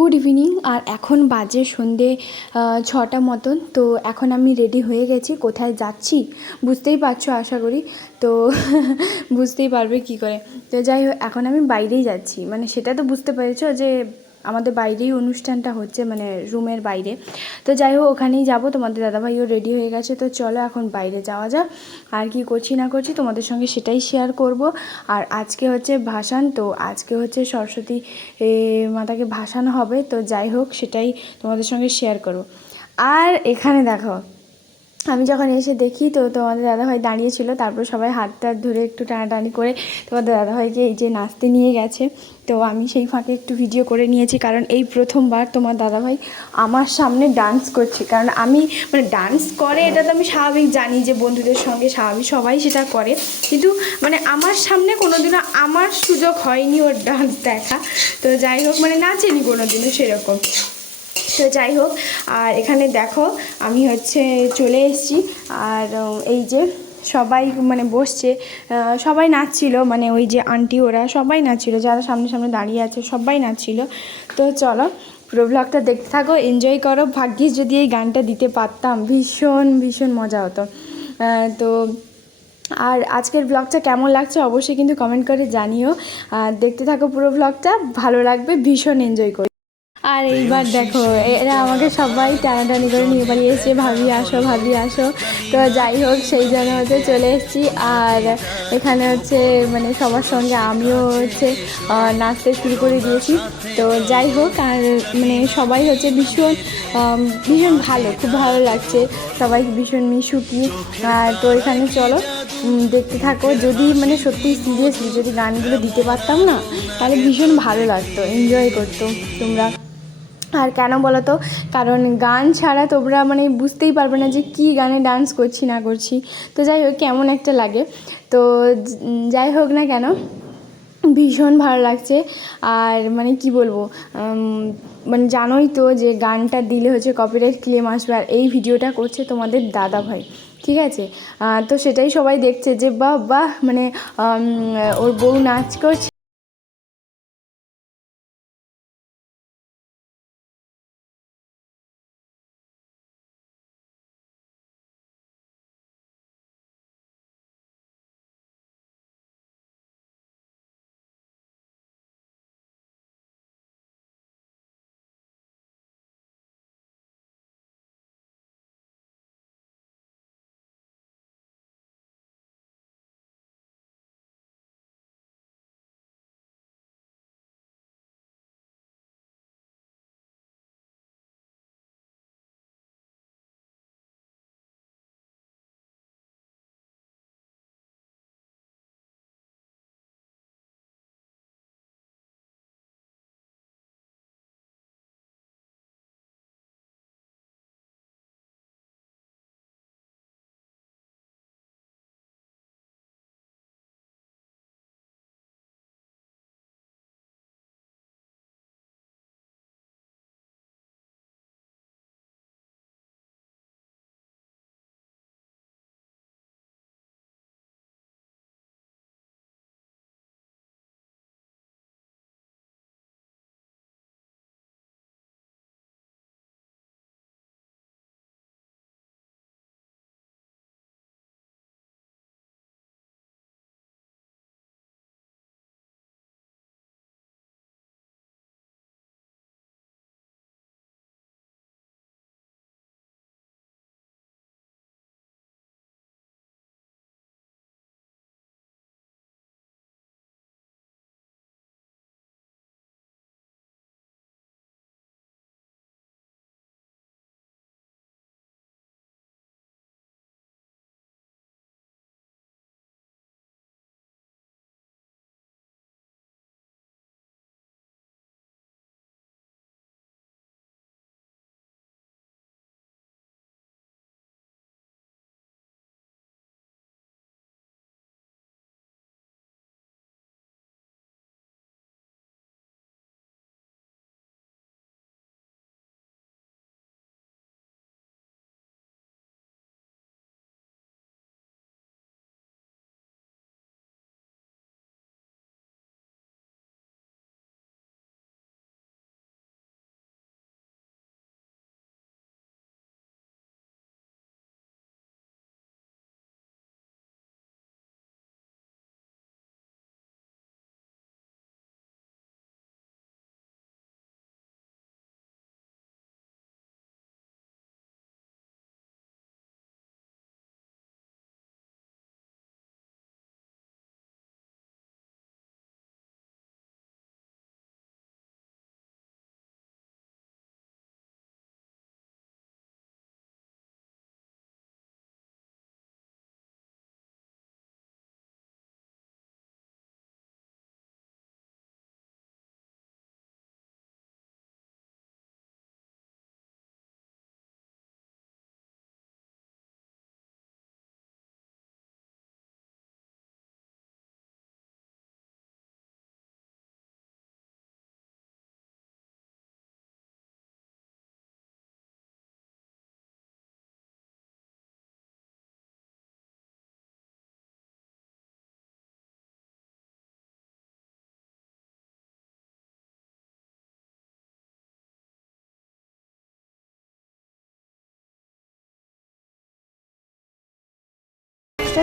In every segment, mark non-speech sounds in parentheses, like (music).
Good evening আর এখন বাজে সন্ধে ছটা মতন। তো এখন আমি রেডি হয়ে গেছি, কোথায় যাচ্ছি বুঝতেই পারছ আশা করি। তো (laughs) বুঝতেই পারবে কি করে। তো যাই হোক, এখন আমি বাইরেই যাচ্ছি। মানে সেটা তো বুঝতে পেরেছ যে আমাদের বাইরেই অনুষ্ঠানটা হচ্ছে মানে রুমের বাইরে। তো যাই হোক, ওখানেই যাব। তোমাদের দাদাভাইও রেডি হয়ে গেছে। তো চলো এখন বাইরে যাওয়া যাক। আর কি করছি না করছি তোমাদের সঙ্গে সেটাই শেয়ার করব। আর আজকে হচ্ছে ভাসান, তো আজকে হচ্ছে সরস্বতী মাতাকে ভাসান হবে। তো যাই হোক, সেটাই তোমাদের সঙ্গে শেয়ার করব। আর এখানে দেখো আমি যখন এসে দেখি, তো তোমাদের দাদাভাই দাঁড়িয়েছিল তারপর সবাই হাত টাত ধরে একটু টানাটানি করে তোমাদের দাদাভাইকে এই যে নাচতে নিয়ে গেছে। তো আমি সেই ফাঁকে একটু ভিডিও করে নিয়েছি, কারণ এই প্রথমবার তোমার দাদাভাই আমার সামনে ডান্স করছে। কারণ আমি মানে ডান্স করে, এটা তো আমি স্বাভাবিক জানি যে বন্ধুদের সঙ্গে স্বাভাবিক সবাই সেটা করে। কিন্তু মানে আমার সামনে কোনোদিনও আমার সুযোগ হয়নি ওর ডান্স দেখা। তো যাই হোক মানে নাচেনি কোনোদিনও সেরকম। তো যাই হোক, আর এখানে দেখো আমি হচ্ছে চলে এসেছি। আর এই যে সবাই মানে বসছে সবাই নাচছিল মানে ওই যে আন্টি ওরা সবাই নাচছিল, যারা সামনে সামনে দাঁড়িয়ে আছে সবাই নাচছিল। তো চলো পুরো ব্লগটা দেখতে থাকো এনজয় করো। ভাগ্যিস যদি এই গানটা দিতে পারতাম, ভীষণ ভীষণ মজা হতো। তো আর আজকের ব্লগটা কেমন লাগছে অবশ্যই কিন্তু কমেন্ট করে জানিও। আর দেখতে থাকো পুরো ব্লগটা ভালো লাগবে, ভীষণ এনজয় করি। আর এইবার দেখো এরা আমাকে সবাই টানাটানি করে নিয়ে বাড়ি এসেছে। ভাবি আসো ভাবি আসো। তো যাই হোক সেই জন্য হচ্ছে চলে এসেছি। আর এখানে হচ্ছে মানে সবার সঙ্গে আমিও হচ্ছে নাচতে শুরু করে দিয়েছি। তো যাই হোক আর মানে সবাই হচ্ছে ভীষণ ভীষণ ভালো খুব ভালো লাগছে। সবাই ভীষণ মিশুকি আর তো এখানে চলো দেখতে থাকো। যদি মানে সত্যি সিরিয়াসলি যদি গানগুলো দিতে পারতাম না তাহলে ভীষণ ভালো লাগতো। এনজয় করতো তোমরা। আর কেন বলো তো কারণ গান ছাড়া তোমরা মানে বুঝতেই পারবে না যে কী গানে ডান্স করছি, না করছি। তো যাই হোক, কেমন একটা লাগে। তো যাই হোক না কেন, ভীষণ ভালো লাগছে। আর মানে কি বলব মানে জানোই তো যে গানটা দিলে হচ্ছে কপিরাইট ক্লেম আসবে, আর এই ভিডিওটা করছে তোমাদের দাদা ভাই। ঠিক আছে? তো সেটাই সবাই দেখছে যে বাহ বাহ মানে ওর বউ নাচ করছে।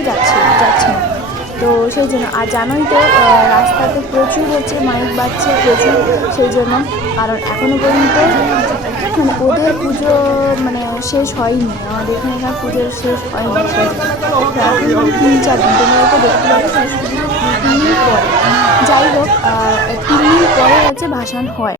বাচ্চা যাচ্ছে যাচ্ছে না। তো সেই জন্য, আর জানোই তো রাস্তাতে প্রচুর হচ্ছে মাইক বাজছে, প্রচুর, সেই জন্য। কারণ এখনও পর্যন্ত মানে ওদের পুজো মানে শেষ হয়নি। আমাদের এখানকার পুজো শেষ হয়নি এখন তিন, চার দিন। তোমরা তো দেখতে পাচ্ছ তিন দিন পরে। যাই হোক তিন দিন পরে হচ্ছে ভাসান হয়।